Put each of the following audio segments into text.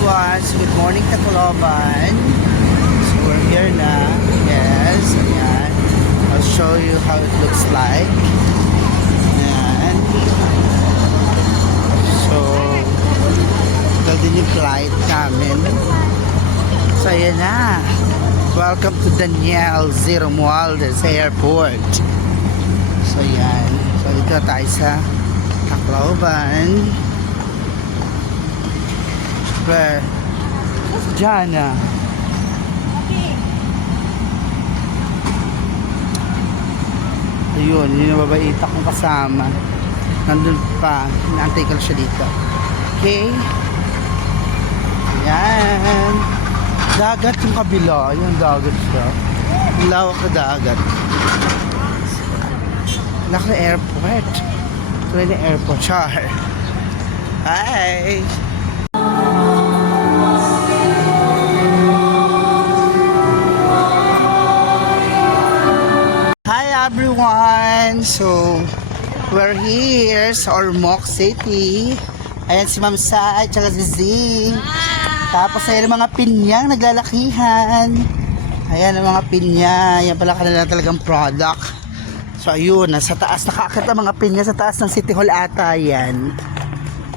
everyone. So, good morning, Tacloban. So, we're here na. Yes, ayan. I'll show you how it looks like. Ayan. So, ito din yung flight namin. So, ayan na. Welcome to Daniel Z. Romualdez Airport. So, ayan. So, dito tayo sa Tacloban. Where? Jana. Ayun, yun yung babaita kong kasama. Nandun pa. Inaantay ko na siya dito. Okay? Ayan. Dagat yung kabila. Yung dagat siya. Lawak na dagat. Laki na airport. Ito na yung airport. Char. Hi! Everyone, so we're here sa Ormoc City. Ayan si Ma'am Sai at si Z. Tapos ayan ang mga pinyang naglalakihan. Ayan ang mga pinya. Yan pala kanila talagang product. So ayun, nasa taas nakaakyat ang mga pinya sa taas ng City Hall ata yan.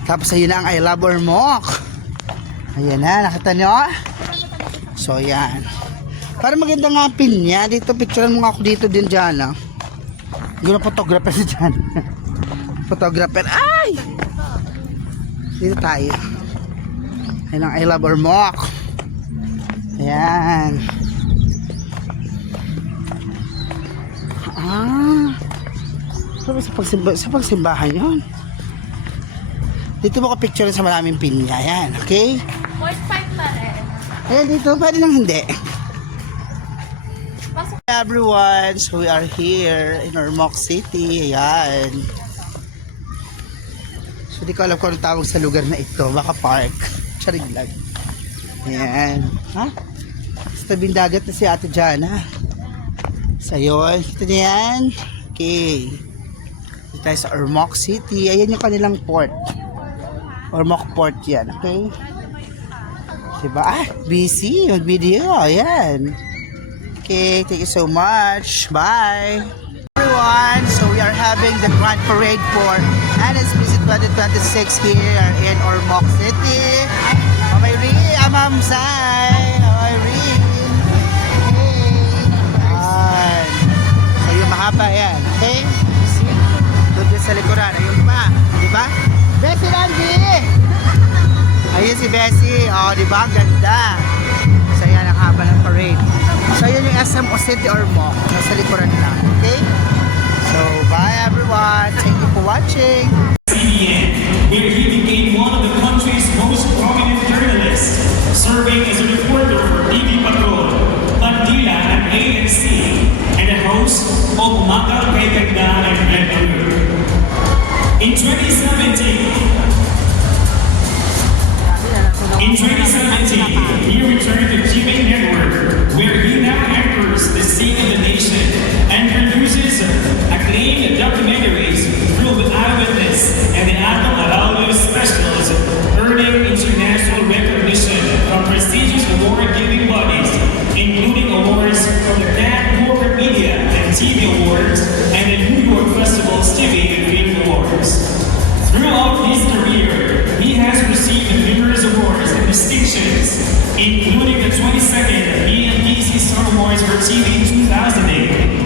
Tapos ayun na ang I Love Ormoc. Ayan na, nakita nyo? So ayan. Para maganda nga ang pinya. Dito, picturean mo nga ako dito din dyan, ah. Hindi na photographer si dyan. Photographer. Ay! Dito tayo. Ayan ang I Love Ormoc. Ayan. Sa pagsimbahan yun. Dito mo ko picturean sa maraming pinya. Ayan, okay? Voice pipe pa rin. Ayan dito, pwede lang hindi. Everyone, so we are here in Ormoc City. Ayan. So di ko alam kung anong tawag sa lugar na ito. Baka park. Charing lang. Ayan. Ha? Sa tabing dagat na si Ate Jana. So yun, kita niya yan. Okay. Dito tayo sa Ormoc City. Ayan yung kanilang port. Ormoc Port yan. Okay. Diba? Ah, busy. Mag-video. Ayan. Okay, thank you so much. Bye. Everyone, so we are having the Grand Parade for NSPC 2026 here in Ormoc City. Ma'am Sai. Irene. Hey. Ayan. So yung mahaba yan. Okay? Doon sa likuran. Ayun pa. Diba? Bessie Randy! Ayun si Bessie. O, diba? Ganda. So yan ang haba ng parade. So yun yung SM o City Ormoc. Nasa likuran lang. Okay? So bye everyone. Thank you for watching. CBN, where he became one of the country's most prominent journalists, serving as a reporter for TV Patrol, Bandila at ANC, and a host of Mata Petagda and Red Alert. In 2017, he returned to GMA Network, where he now anchors the State of the Nation and produces acclaimed documentaries through Eyewitness and the Atom Araujo specials, earning international recognition from prestigious award-giving bodies, including awards from the Cannes Corporate Media and TV Awards and the New York Festival's TV and Film Awards. Throughout his career, he has received numerous awards and distinctions, including the 22nd BMBC Star Awards for TV 2008,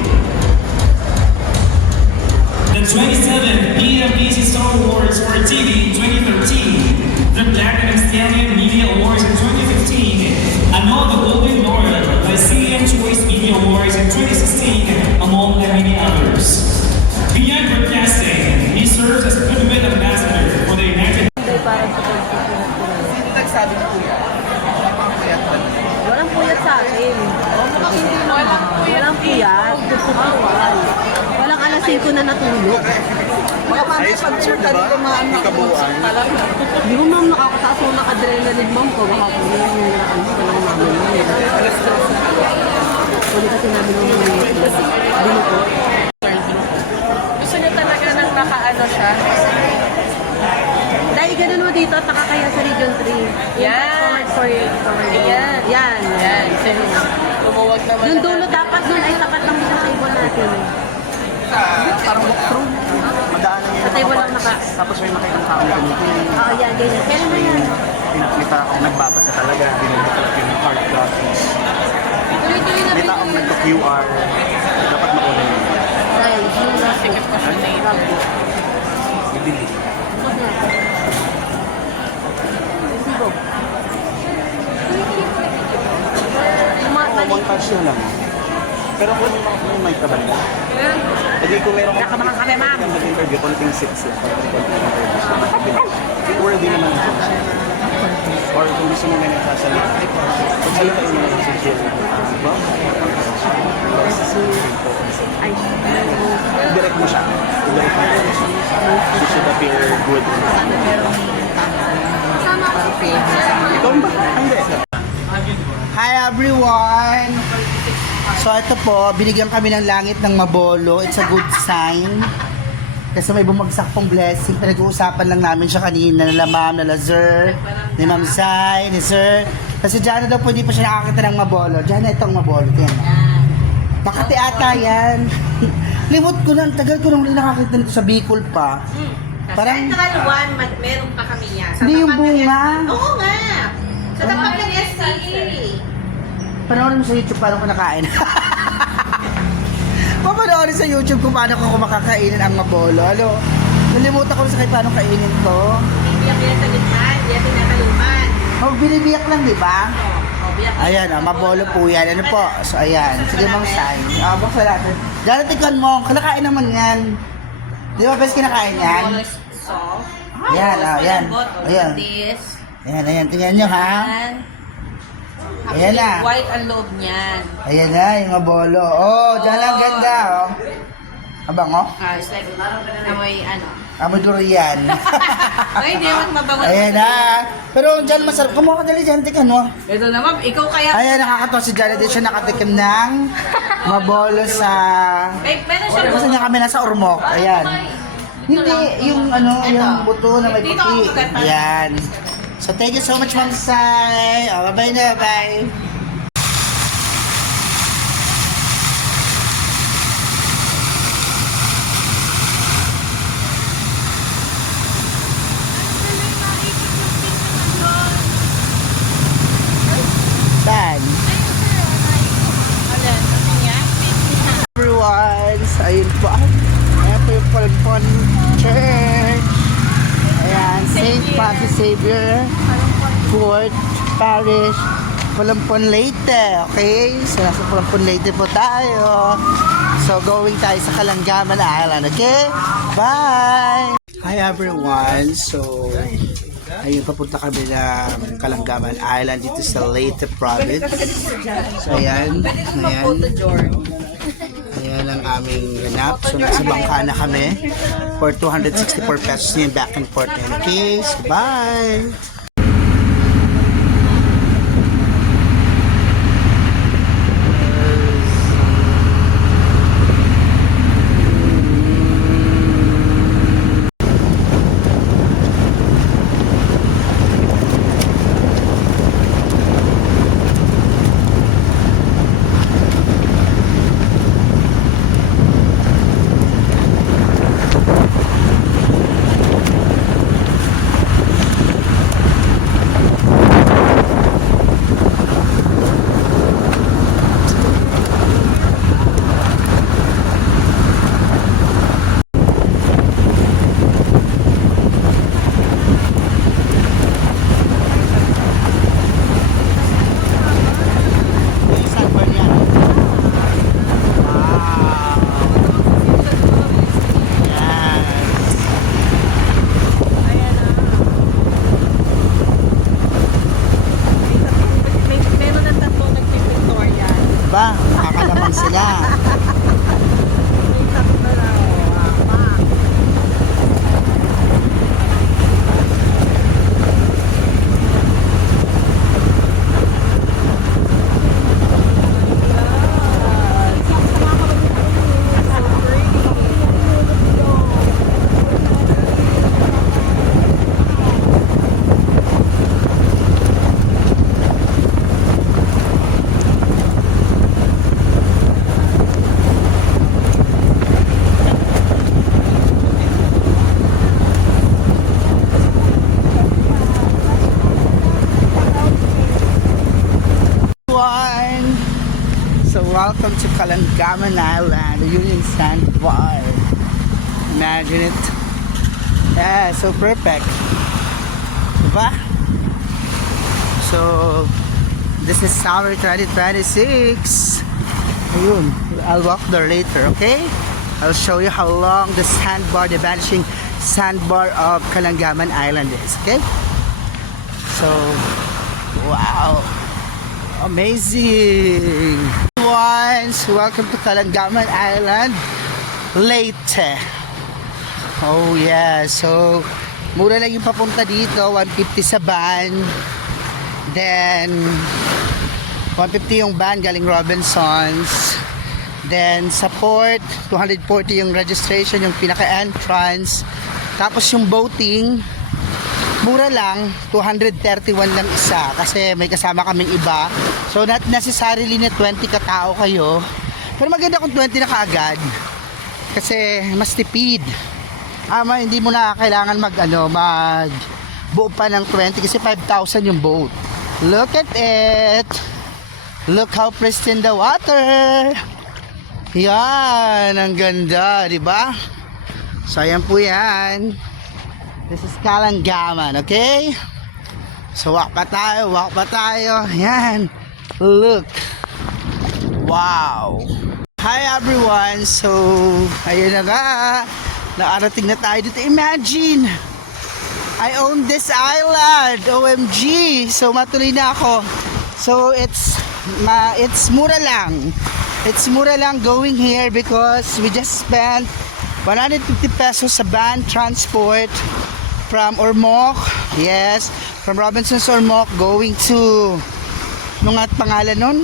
the 27th BMBC Star Awards for TV 2013, the Platinum Stallion Media Awards in 2015, and all the Golden Laurel by CN Choice Media Awards in 2016, among many others. Beyond broadcasting, he serves as Goodwill Ambassador for the United Sino nagsabi ng kuya? Walang puyat sa akin. Walang puyat. Walang alas 5 na natulog. Baka mamaya pag-sure ka dito mga anak mo. Hindi mo ma'am nakakataas mo ng-adrenaline ma'am ko. Baka po yung nakalis ka lang namin. Huli kasi namin yung bino ko. Gusto niyo talaga nang nakaano siya? Dahil ganun mo dito at nakakaya sa Region 3. Yan! Ayan. Yan. Ayan. Lumuwag naman. Yung dulo dapat doon ay tapat lang sa table natin. Parang walkthrough. Madaanan niya Sa table lang naka... Tapos may makikita ka akong gamitin. Oo, yan, ganyan. Kailan na yan? Pinakita ako, nagbabasa talaga. Binibigyan yung hard copies. Tuloy-tuloy na Kita akong nagka-QR. Dapat mauna yun. Ay, yung last. Sikip ko siya na ito. Bibili. Resibo. One touch yun lang. Pero kung may mic ka ba nila? Hindi kung meron ka Nakabangan kami, ma'am. mag-interview, konting 6 lang. Worthy naman ito. Or kung gusto mo may nagsasalita. Kung salita yun naman sa Jill. Diba? Ay, Direct mo siya. Direct mo siya. It should appear good. Ikaw ba? Hindi. Hi everyone! So ito po, binigyan kami ng langit ng Mabolo. It's a good sign. Kasi may bumagsak pong blessing. Pinag-uusapan lang namin siya kanina nila ma'am, nila Sir, ni Ma'am Zai, ni Sir. Kasi dyan na daw po hindi pa siya nakakita ng Mabolo. Dyan na itong Mabolo. Yan. Makati ata yan. Limot ko na, tagal ko nung hindi nakakita nito sa Bicol pa. Parang, Central 1, meron pa kami yan. Sa hindi yung tapat ng bunga. Oo nga. Sa tapat ng SCA. Panoorin mo sa YouTube paano ko nakain. Papanoorin sa YouTube kung paano ko makakainin ang Mabolo. Ano? Nalimutan ko sa kay paano kainin to. Bibiyak yan sa gitna, hindi yan tinatalupan. Oh, binibiyak lang, di ba? O, biyak. Ayan, Mabolo po yan. Ano po? So, ayan. Sige, Mang Sai. Buksan natin. Darating mo. Kinakain naman yan. Di ba, best kinakain yan? Soft. Ayan, ayan. Ayan. This. Ayan. Tingnan nyo, ha? Ayan na. White ang loob niyan. Ayan na, yung Mabolo. Oh, dyan ang ganda, oh. Abang, oh. It's like, amoy ano. Amoy durian. Ay, hindi naman mabango. Ayan na. Pero dyan masarap. Kumuha ka dali dyan. Tika, no? Ito naman, ikaw kaya. Ayan, nakakatawa si Janet. Di siya nakatikim ng Mabolo sa... Meron siya. Kasi niya kami nasa Ormoc. Ayan. Hindi, yung ano, yung buto na may Dito puti. ako gata. Ayan. So, thank you so much, Ma'am Sai. Oh, bye-bye na, bye. Saan? Everyone, so ayun po. Ayan po yung Palpon Church. Ayan, St. Francis Xavier Court Parish, Palpon Leyte. Okay, so nasa Palpon Leyte po tayo. So going tayo sa Kalangaman Island. Okay, bye! Hi everyone, so ayun, papunta kami ng Kalangaman Island dito sa Leyte Province. So ayan, ayan. Ayan ang aming ganap. So nasa bangka na kami for 264 pesos yung back and forth. Okay, so bye! welcome to Kalangaman Island, the Union Sandbar. Imagine it. Yeah, so perfect. Diba? So, this is summer 2026. Ayun, I'll walk there later, okay? I'll show you how long the sandbar, the vanishing sandbar of Kalangaman Island is, okay? So, wow. Amazing. Welcome to Kalangaman Island, Leyte. Oh yeah, so mura lang yung papunta dito, 150 sa van. Then 150 yung van galing Robinsons. Then sa port, 240 yung registration, yung pinaka-entrance. Tapos yung boating, mura lang, 231 lang isa kasi may kasama kaming iba. So not necessarily na 20 katao kayo. Pero maganda kung 20 na kaagad kasi mas tipid. Hindi mo na kailangan mag buo pa ng 20 kasi 5,000 yung boat. Look at it. Look how pristine the water. Yan, ang ganda, di ba? So ayan po yan. This is Kalangaman, okay? So walk pa tayo. Yan. Look. Wow. Hi everyone. So, ayun na nga. Nakarating na tayo dito. Imagine, I own this island. OMG. So matuloy na ako. So it's mura lang. It's mura lang going here because we just spent 150 pesos sa van transport from Ormoc, yes, from Robinsons Ormoc going to nung at pangalan nun?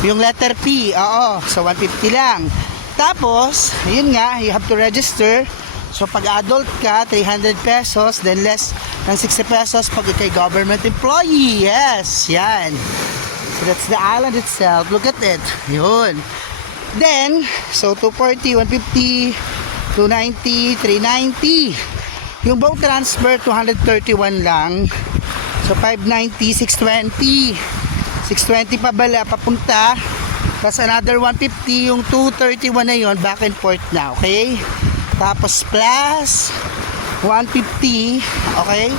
Yung letter P, oo, so 150 lang. Tapos, yun nga, you have to register. So pag adult ka, 300 pesos, then less ng 60 pesos pag ikay government employee, yes, yan. So that's the island itself, look at it, yun. Then, so 240, 150, 290, 390. Yung boat transfer, 231 lang. So, 590, 620. 620 pa bala, papunta. Tapos another 150, yung 231 na yun, back and forth na, okay? Tapos plus 150, okay?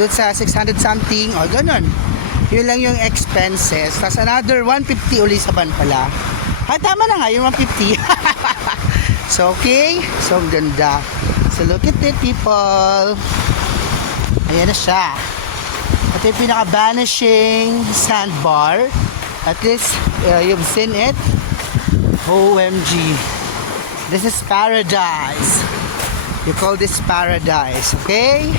Doon sa 600 something, o ganun. Yun lang yung expenses. Tapos another 150 uli sa van pala. Ay, tama na nga, yung 150. So, okay. So, ang ganda. So, look at it, people. Ayan na siya. Ito yung pinaka-vanishing sandbar. At least, you've seen it. OMG. This is paradise. You call this paradise, okay?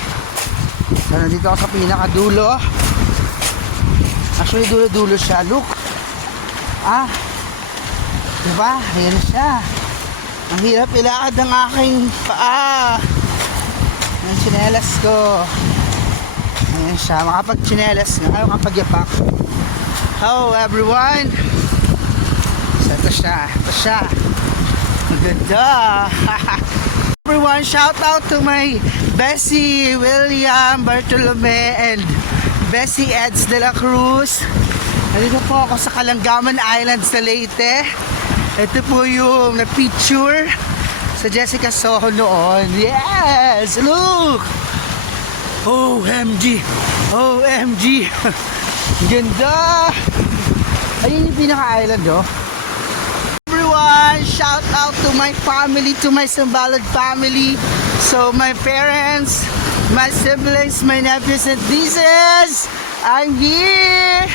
So, nandito ako sa pinaka-dulo. Actually, dulo-dulo siya. Look. Diba? Ayan na siya. Ang hirap ilakad ng aking paa. Ang tsinelas ko. Ayan siya. Makapag-tsinelas nga. Makapag-yapak. Hello everyone. So ito siya. Ito siya. Ang ganda. Everyone, shout out to my Bessie William Bartolome and Bessie Eds de la Cruz. Nandito po ako sa Kalangaman Island sa Leyte. Ito po yung na-picture sa Jessica Soho noon. Yes! Look! OMG! OMG! Ganda! Ayun yung pinaka-island, oh. Everyone, shout out to my family, to my Sambalad family. So, my parents, my siblings, my nephews and nieces. I'm here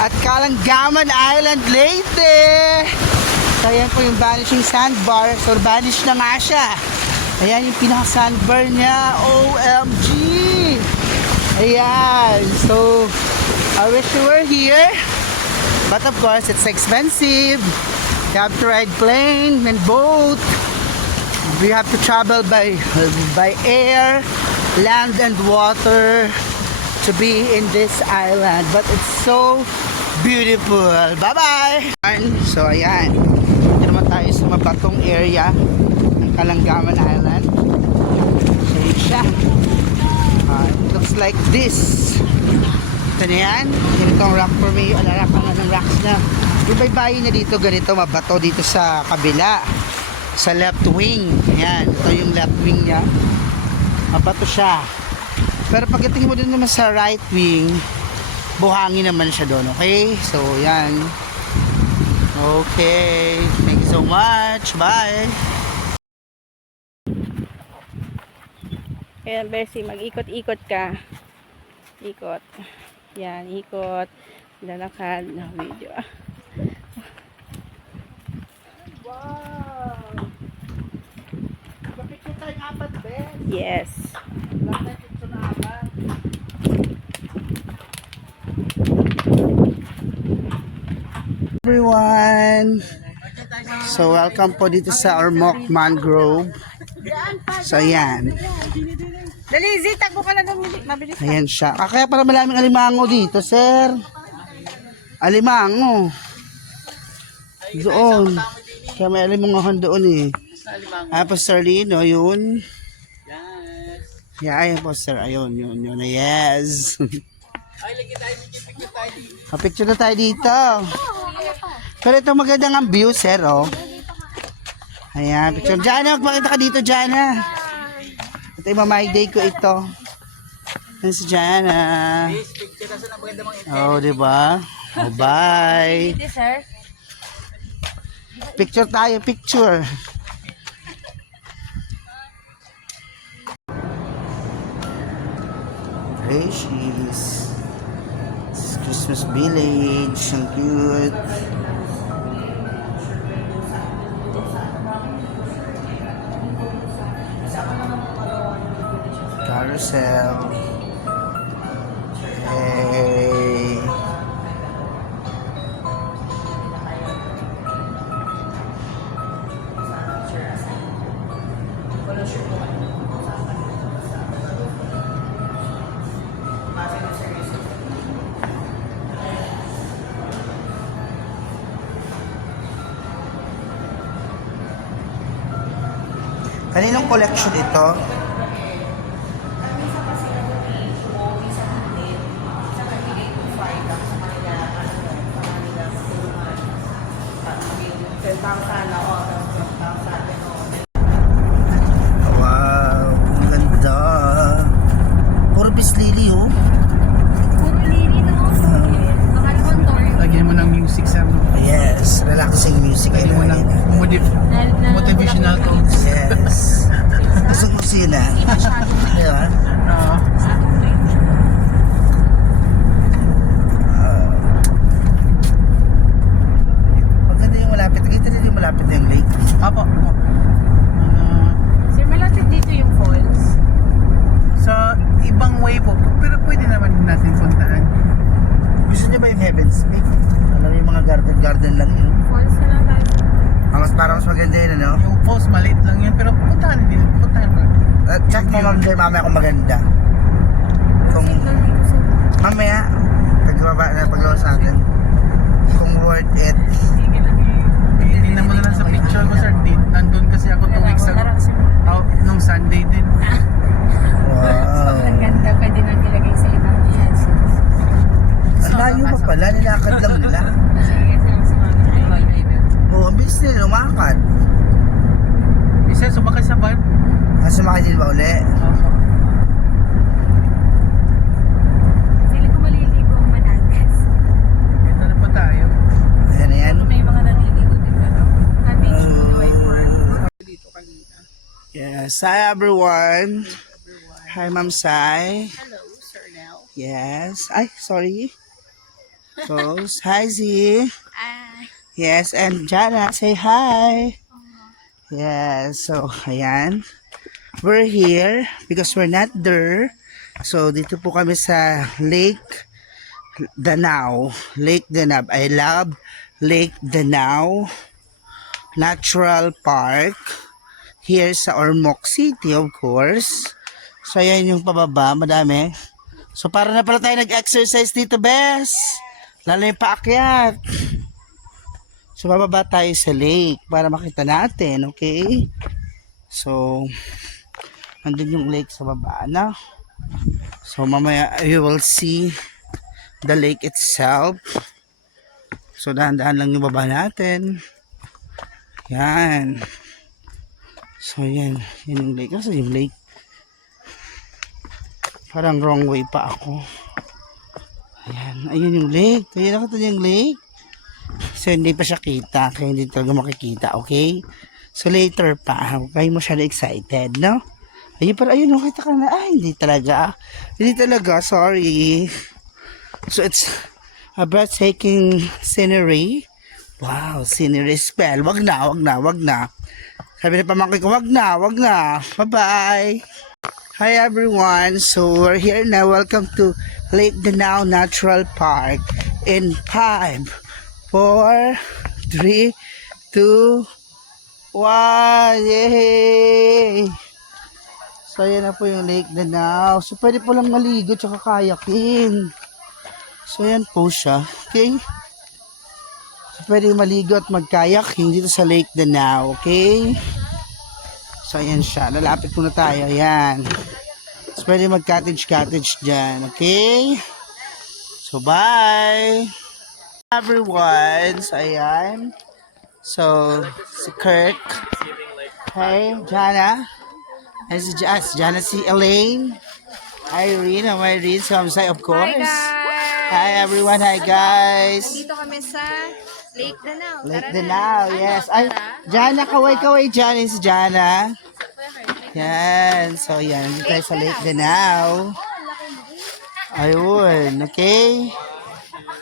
at Kalangaman Island, Leyte. So, ayan po yung vanishing sandbar. So, vanish na nga siya. Ayan yung pinaka-sandbar niya. OMG! Ayan. So, I wish you were here. But of course, it's expensive. You have to ride plane and boat. We have to travel by air, land, and water to be in this island. But it's so beautiful. Bye-bye! So, ayan. Ito naman tayo sa mabatong area ng Kalangaman Island. So, yun siya. It looks like this. Ito na yan. Ganitong rock for me. Alarap ang ng rocks na Yung baybayin na dito, ganito, mabato dito sa kabila. Sa left wing. Ayan, ito yung left wing niya. Mabato siya. Pero pagdating mo dun naman sa right wing, buhangin naman siya doon, okay? So, yan. Okay. Thank you so much. Bye. Ayan, Bessie, mag-ikot-ikot ka. Ikot. Yan, ikot. Lalakad na video. Wow! Kapit ko tayong apat, Ben. Yes. Bakit ito na apat? Everyone! So, welcome po dito sa Ormoc Mangrove. So, ayan. Dali, Z, tagbo ka na doon. Mabilis. Ayan siya. Kaya para maraming alimango dito, sir. Alimango. Doon. Kaya may alimangohan doon eh. Ayan po, Sir Lino, yun. Yeah, ayan po, sir. Ayun, yun. Yes. Picture na tayo dito. Pero ito maganda ang view, sir, oh. Ayan, picture. Jana, magpakita ka dito, Jana. Ito yung my day ko ito. Ayan si Jana. Oh, diba? Oh, bye. sir. Picture tayo, picture. Gracious. Christmas village. Ang cute. Carousel. Hey. Kaninong collection ito? Wow, ang ganda. Puro bislili, oh. Puro lili na ako. Nakalabang door. Lagyan mo ng music sa Yes, relaxing music. lagyan mo ng motivational quotes. Yes. Gusto ko sila. Diba? Oo. Maganda yung malapit. Kita rin yung malapit na yung lake. Apo. Sir, malapit dito yung falls. Sa ibang way po, pero pwede naman natin puntaan. Gusto niyo ba yung Heaven's Gate? Alam yung mga garden lang yun. Falls na lang tayo. Parang mas maganda yun, ano? Yung falls, maliit lang yun, pero puntahan din. Puntahan mo. Check mo ma'am sir, mamaya kung maganda. Kung mamaya, paglabas sa atin. Kung worth it. Tingnan mo na lang sa picture ko, sir. Nandun kasi ako 2 weeks ago. Oh, nung Sunday din. Wow. Ang ganda, pwede nang ilagay sa ibang yes. Ang layo pa pala, nilakad lang nila. Sige, sir, sa mga Oo, ang bilis nila lumakad. Isa, sumakay sa van. Sumakay din ba uli? Feeling ko maliligo ang Batangas. Ito na po tayo. Ayan na yan. May mga naliligo din pero cottage way for Yes, hi everyone. Hi Ma'am Sai. Hello, Sir Nel. Yes. Ay, sorry. Close. Hi Z. Yes, and Jana, say hi. Yes, so, ayan. We're here because we're not there. So, dito po kami sa Lake Danao. Lake Danao. I love Lake Danao Natural Park. Here sa Ormoc City, of course. So, ayan yung pababa. Madami. So, para na pala tayo nag-exercise dito, Bes. Lalo yung paakyat. So, bababa tayo sa lake para makita natin, okay? So, nandun yung lake sa baba na. So, mamaya you will see the lake itself. So dahan-dahan lang yung baba natin. Yan. So yan. Yan yung lake. Kasi yung lake. Parang wrong way pa ako. Ayan. Ayun yung lake. Ayan, nakita niyo yung lake. So hindi pa siya kita. Kaya hindi talaga makikita. Okay? So later pa. Huwag mo siya na excited. No? Ayun, pero ayun. Nakita ka na. Ay, hindi talaga. Hindi talaga. Sorry. So it's a breathtaking scenery. Wow, scenery spell. Wag na, wag na, wag na. Sabi na pamangkin ko, wag na, wag na. Bye-bye. Hi everyone. So we're here now. Welcome to Lake Danao Natural Park in 5, 4, 3, 2, 1. Yay! So yan na po yung Lake Danao. So pwede po lang maligo tsaka kayaking. So yan po siya. Okay? So, pwede maligo at magkayaking dito sa Lake Danao. Okay? So ayan siya. Lalapit muna tayo. Ayan. So pwede mag-cottage dyan. Okay? So bye! Everyone. So ayan. So si Kirk. Hey, Jana. And si Jana, si Elaine. Irene, I'm Irene. So I'm of course. Hi guys! Hi everyone, hi guys. Dito kami sa Lake Danao. Lake Tara Danao, na. yes. Ay, Jana, kaway-kaway dyan is Jana. Yan, so yan, dito tayo sa Lake Danao. Ayun, okay.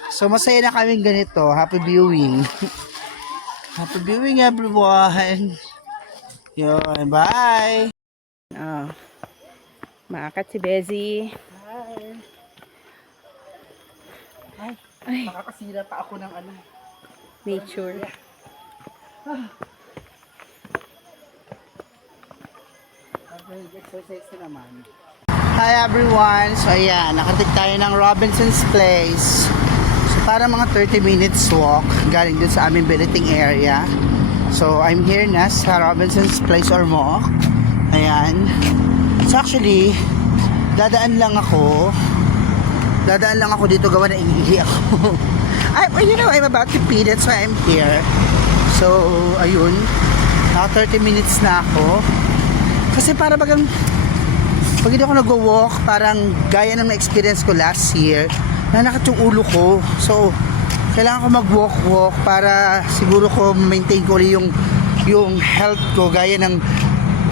So masaya na kaming ganito. Happy viewing. Happy viewing everyone. Yun, bye. Oh. Maakat si Bezi. Ay, makakasira pa ako ng ano. Nature. Exercise na naman. Hi everyone! So ayan, nakatig tayo ng Robinson's Place. So para mga 30 minutes walk galing dun sa aming billeting area. So I'm here na sa Robinson's Place or Mock. Ayan. So actually, dadaan lang ako dito gawa na iihi ako. I'm about to pee, that's why I'm here. So, ayun. Naka 30 minutes na ako. Kasi para pag hindi ako nag-walk, parang gaya ng na-experience ko last year, nanakit yung ulo ko. So, kailangan ko mag-walk para siguro ko maintain ko ulit yung health ko, gaya ng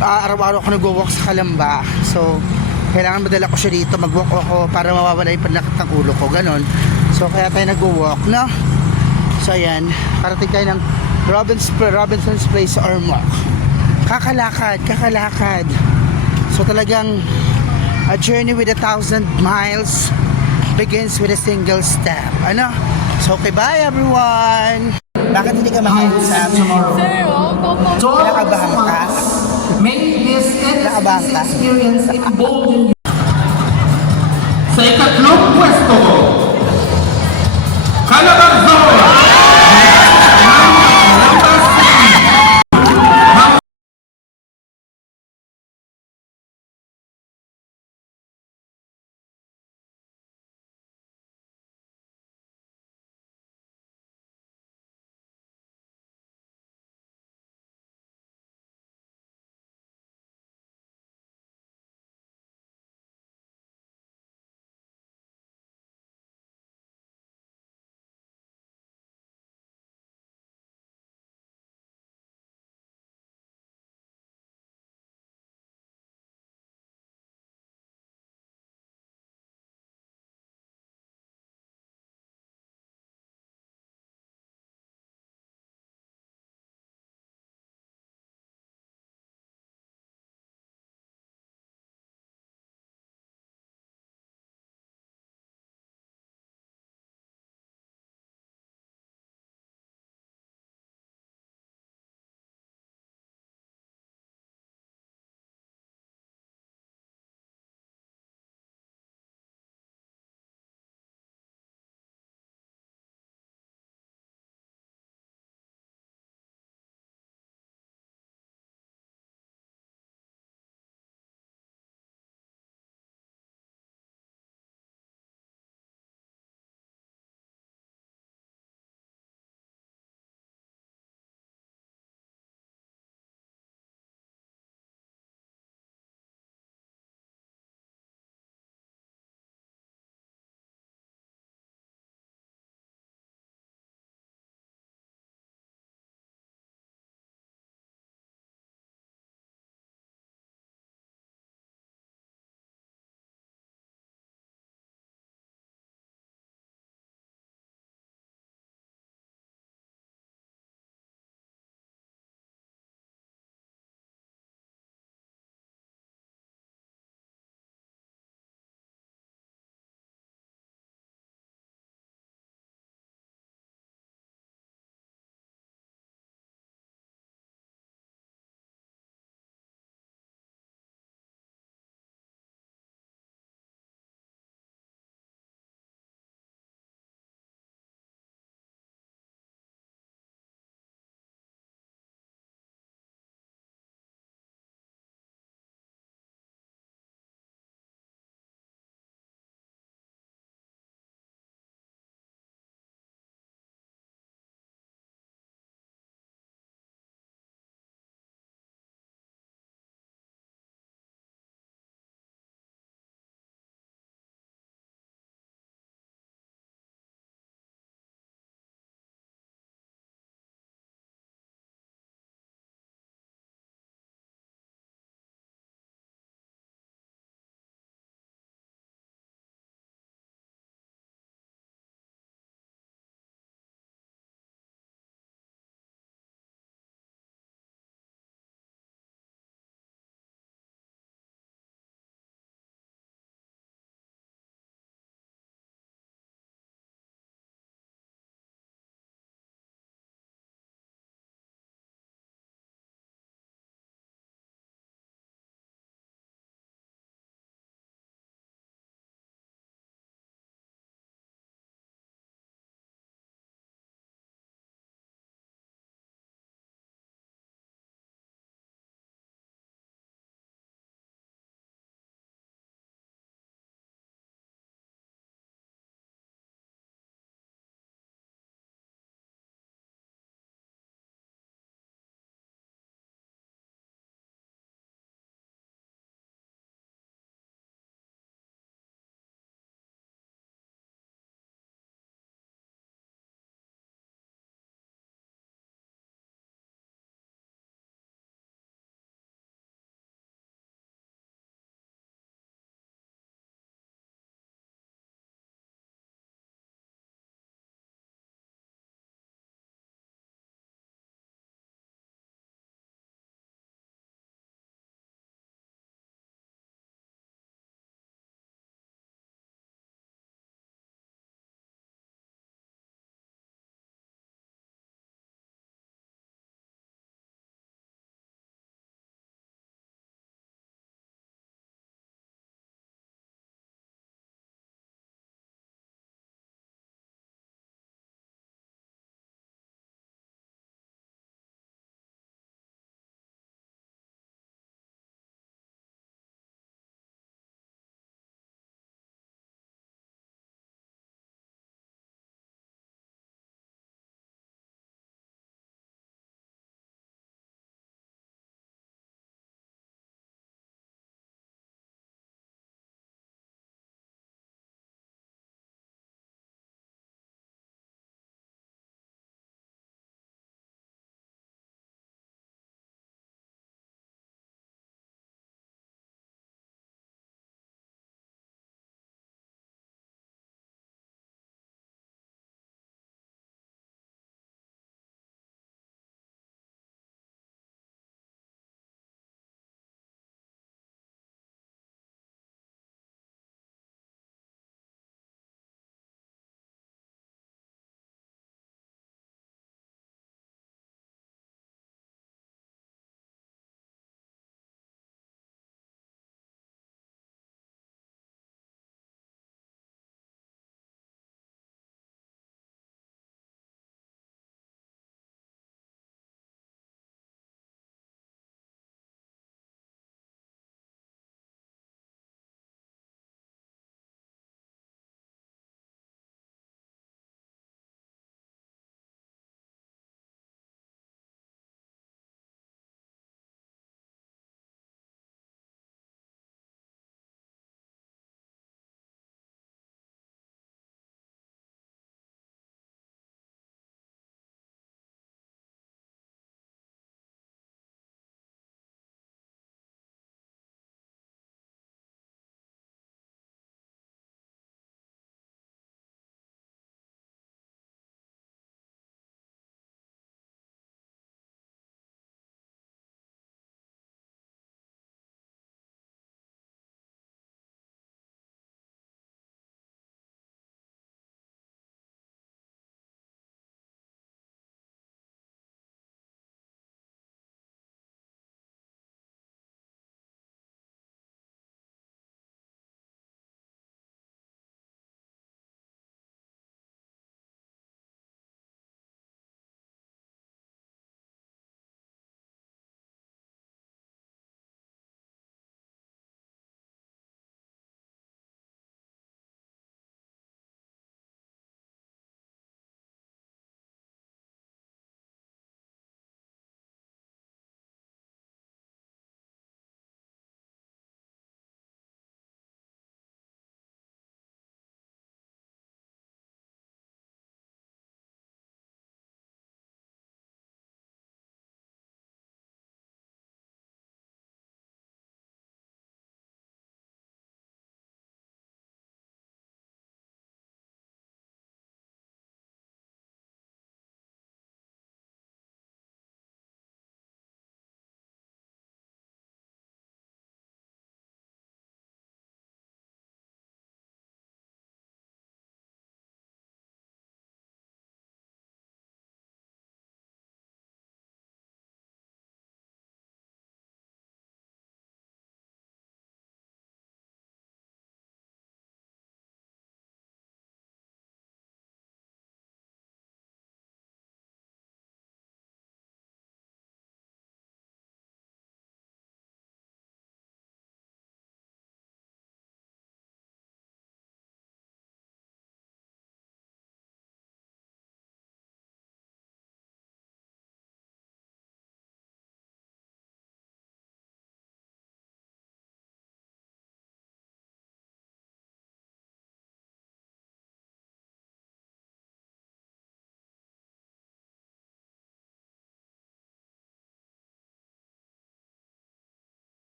araw-araw ako nag-walk sa Kalamba. So, kailangan madala ko siya dito, mag-walk ako para mawawala yung panlakit ng ulo ko, ganon. So kaya tayo nag-walk, no? So ayan, parating tayo ng Robinson's Place or Mock. Kakalakad. So talagang a journey with 1,000 miles begins with a single step. Ano? So okay, bye everyone! Bakit hindi ka makausap? Nakabahan ka? Nakabahan ka? Sa ikatlong pwesto,